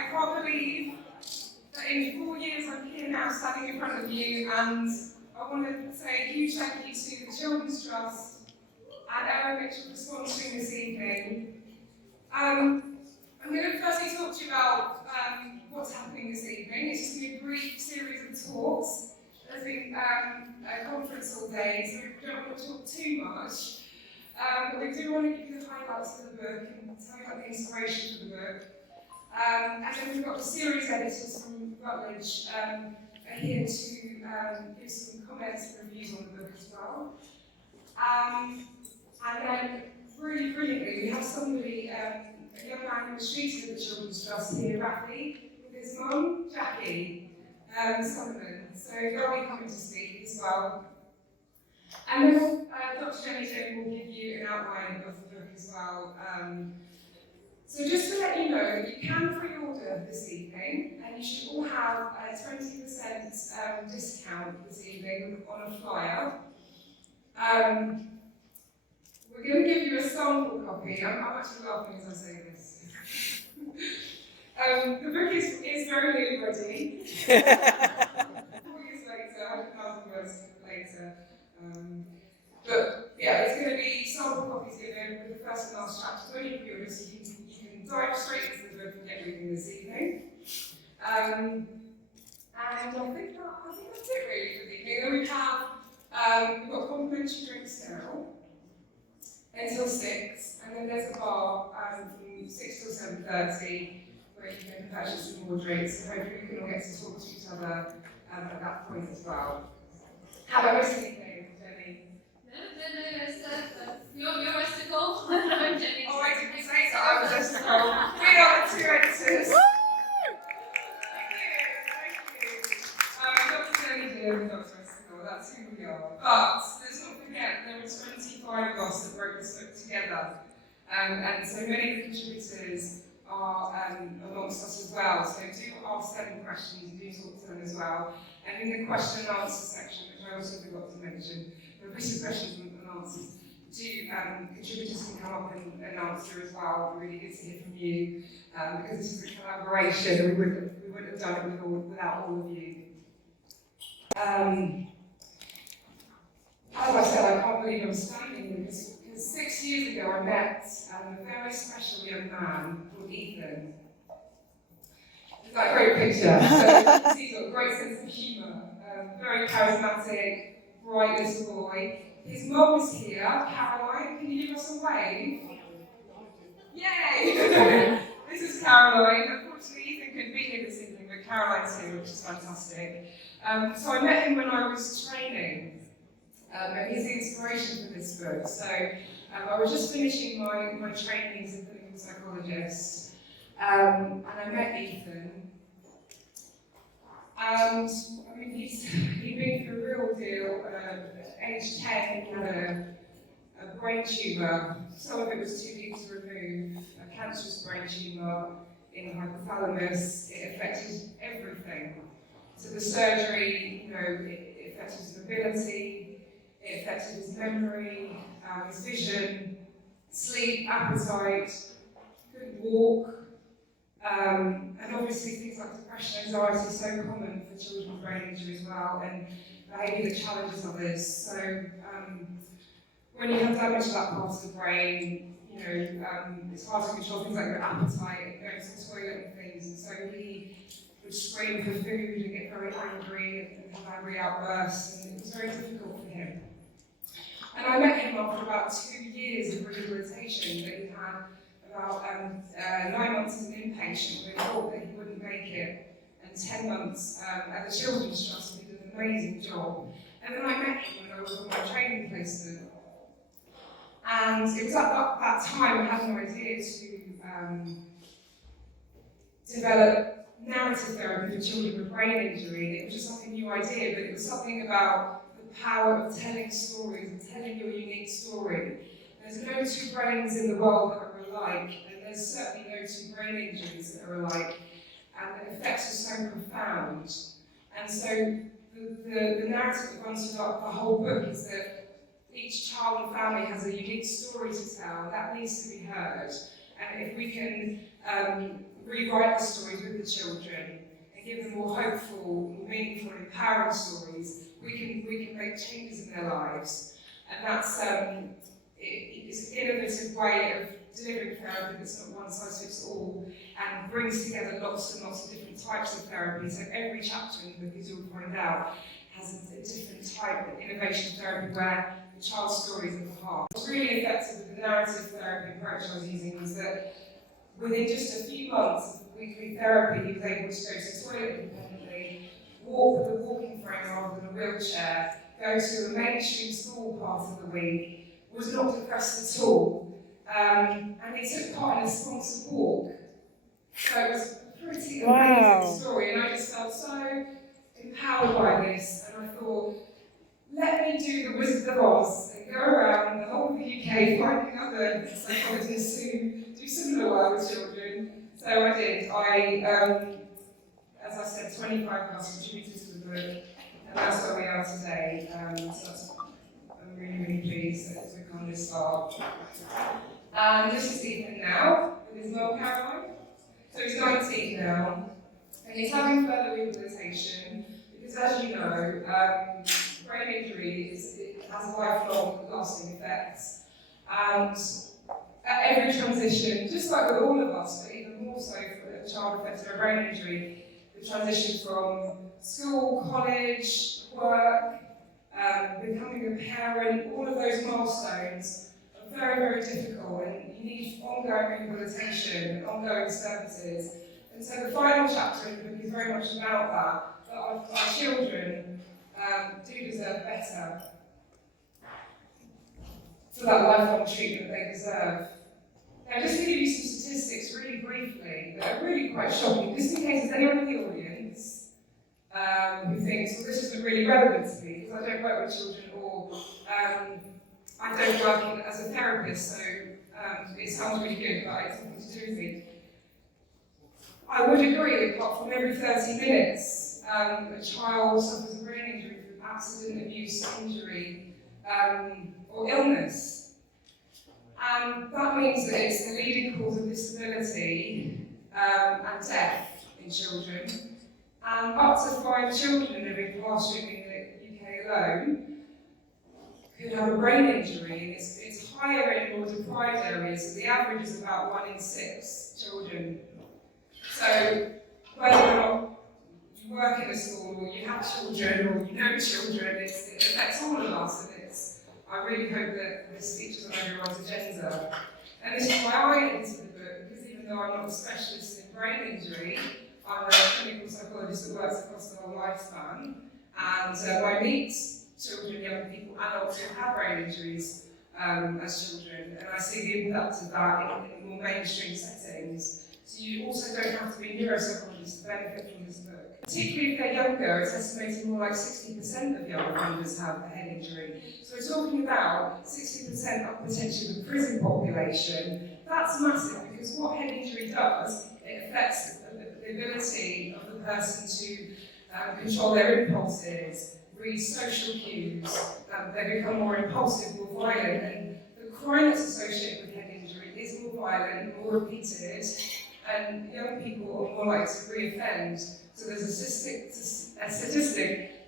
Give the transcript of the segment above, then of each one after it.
I can't believe that in 4 years I'm here now standing in front of you, and I want to say a huge thank you to the Children's Trust and Ellen Mitchell for sponsoring this evening. I'm going to firstly talk to you about what's happening this evening. It's just going to be a brief series of talks. There's been a conference all day, so we don't want to talk too much. But we do want to give you the highlights of the book and tell you about the inspiration for the book. And then we've got the series editors from Rutledge are here to give some comments and reviews on the book as well. And then, really brilliantly, we have somebody, a young man who was treated at the Children's Trust here, Rafi, with his mum, Jackie Solomon. So they'll be coming to speak as well. And then Dr. Jenny Jane will give you an outline of the book as well. So just to let you know, you can pre-order this evening, and you should all have a 20% discount this evening on a flyer. We're going to give you a sample copy. I'm actually laughing as I say this. The book is very nearly ready. 4 years later, 100,000 words later. But yeah, it's going to be sample copies given with the first and last chapter. When you pre-order, so you can dive straight into the book and get reading this evening. And I think that's it really for the evening. Then we've got complimentary drinks now until 6, and then there's a bar from 6 till 7:30 where you can purchase some more drinks. So hopefully we can all get to talk to each other at that point as well. How about this evening, Jenny? No, Esther. You're mystical. I'm Jenny. Oh, I didn't say so. I was just we are the two editors. Thank you. Dr. Jenny Jim and Dr. Esther, that's who we are. But let's not forget, there were 25 of us that wrote this book together. And so many of the contributors are amongst us as well. So do ask them questions, do talk to them as well. And in the question and answer section, which I also forgot to mention, the written questions and answers, contributors can come up and answer as well. We're really good to hear from you, because this is a collaboration, and we wouldn't have done it without all of you. As I said, I can't believe I'm standing here, because 6 years ago I met a very special young man called Ethan. It's that great picture. So he's got a great sense of humour, very charismatic, bright little boy. His mum is here, Caroline. Can you give us a wave? Yay! This is Caroline. Unfortunately, Ethan couldn't be here this evening, but Caroline's here, which is fantastic. So I met him when I was training. And he's the inspiration for this book. So I was just finishing my training as a clinical psychologist, and I met Ethan. And I mean, he'd been through a real deal. At age 10, he had a brain tumour. Some of it was too deep to remove. A cancerous brain tumour in the hypothalamus. It affected everything. So the surgery, it affected his mobility. It affected his memory, his vision, sleep, appetite, couldn't walk, and obviously things like depression and anxiety are so common for children with brain injury as well, and behaviour that challenges others. So when you have damage to that part of the brain, it's hard to control things like your appetite, going to the toilet and things, and so he would scream for food and get very angry and have angry outbursts, and it was very difficult for him. And I met him after about 2 years of rehabilitation, that he had about 9 months as an inpatient, where he thought that he wouldn't make it, and 10 months at the Children's Trust, and he did an amazing job. And then I met him when I was on my training placement. And it was at that time I had an idea to develop narrative therapy for children with brain injury. It was just like a new idea, but it was something about the power of telling stories and telling your unique story. There's no two brains in the world that are alike, and there's certainly no two brain injuries that are alike, and the effects are so profound. And so the narrative that runs throughout the whole book is that each child and family has a unique story to tell, and that needs to be heard. And if we can rewrite the stories with the children and give them more hopeful, more meaningful, empowering stories, we can make changes in their lives. And that's it's an innovative way of delivering therapy that's not one size fits all and brings together lots and lots of different types of therapy. So every chapter in the book, as you'll find out, has a different type of innovation therapy where the child's story is at the heart. What's really effective with the narrative therapy approach I was using was that within just a few months of weekly therapy, he was able to go to the toilet independently, walk with a walking frame rather than a wheelchair, go to a mainstream school part of the week, was not depressed at all, and he took part in a sponsored walk. So it was a pretty amazing story, and I just felt so empowered by this, and I thought, let me do the Wizard of Oz and go around the whole of the UK finding other psychologists who do similar work with children. So I did. As I said, 25 plus contributors to the book, and that's where we are today. I'm really pleased that we've come this far. And this is Ethan now, with his mum Caroline. So he's 19 now, and he's having further rehabilitation because, as you know, brain injury has lifelong lasting effects. And at every transition, just like with all of us, but even more so for a child affected by brain injury, the transition from school, college, work, becoming a parent, all of those milestones are very, very difficult, and you need ongoing rehabilitation and ongoing services. And so the final chapter in the book is very much about that our children do deserve better for that lifelong treatment they deserve. Now, just to give you some statistics really briefly that are really quite shocking, just in case there's anyone in the audience who thinks, well, this isn't really relevant to me because I don't work with children, or I don't work as a therapist, so it sounds really good, but it's nothing to do with me. I would agree that apart from every 30 minutes, a child suffers a brain injury through accident, abuse, injury, or illness. And that means that it's the leading cause of disability and death in children. And up to 5 children living past in the UK alone could have a brain injury. It's higher in more deprived areas, so the average is about 1 in 6 children. So whether or not you work in a school, or you have children, or you know children, it affects all of us, and I really hope that this features on everyone's agenda. And this is why I get into the book, because even though I'm not a specialist in brain injury, I'm a clinical psychologist that works across the whole lifespan, and I meet children, young people, adults who have brain injuries as children, and I see the impact of that in more mainstream settings. So you also don't have to be a neuropsychologist to benefit from this book. Particularly if they're younger, it's estimated more like 60% of young offenders have a head injury. So we're talking about 60% of potentially the prison population. That's massive, because what head injury does, it affects the ability of the person to control their impulses, read social cues, they become more impulsive, more violent, and the crime that's associated with head injury is more violent, more repeated, and young people are more likely to re-offend. So there's a statistic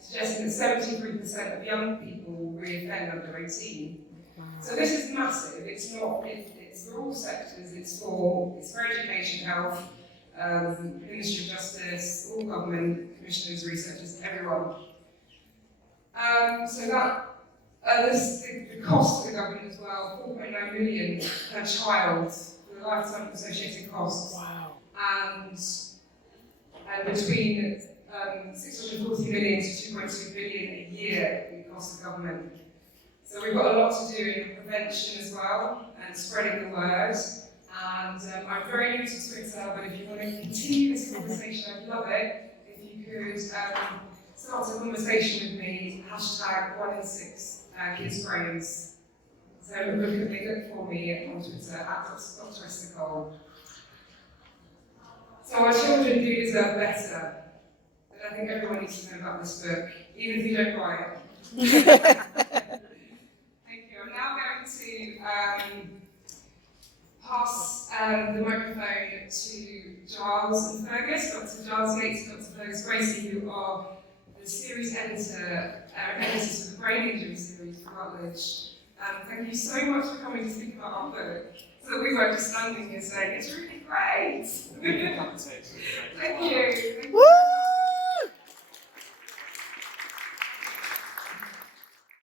suggesting that 73% of young people re-offend under 18. So this is massive. It's for all sectors. It's for education, health, Ministry of Justice, all government, commissioners, researchers, everyone. So that the cost to the government as well, 4.9 million per child for the lifetime associated costs. Wow. And between 640 million to 2.2 billion a year it costs the government. So we've got a lot to do in prevention as well and spreading the word. And I'm very new to Twitter, but if you want to continue this conversation, I'd love it if you could start a conversation with me, hashtag 1 in 6 kids' brains. So look for me on Twitter at Dr. Esther Cole. So our children do deserve better, and I think everyone needs to know about this book, even if you don't buy it. Thank you. I'm now going to pass the microphone to Giles and Fergus, Dr. Giles Yates and Dr. Fergus Gracie, who are the series editors of the brain injury series for Routledge. Thank you so much for coming to speak about our book, so that we weren't just standing here saying, it's really great! Thank you.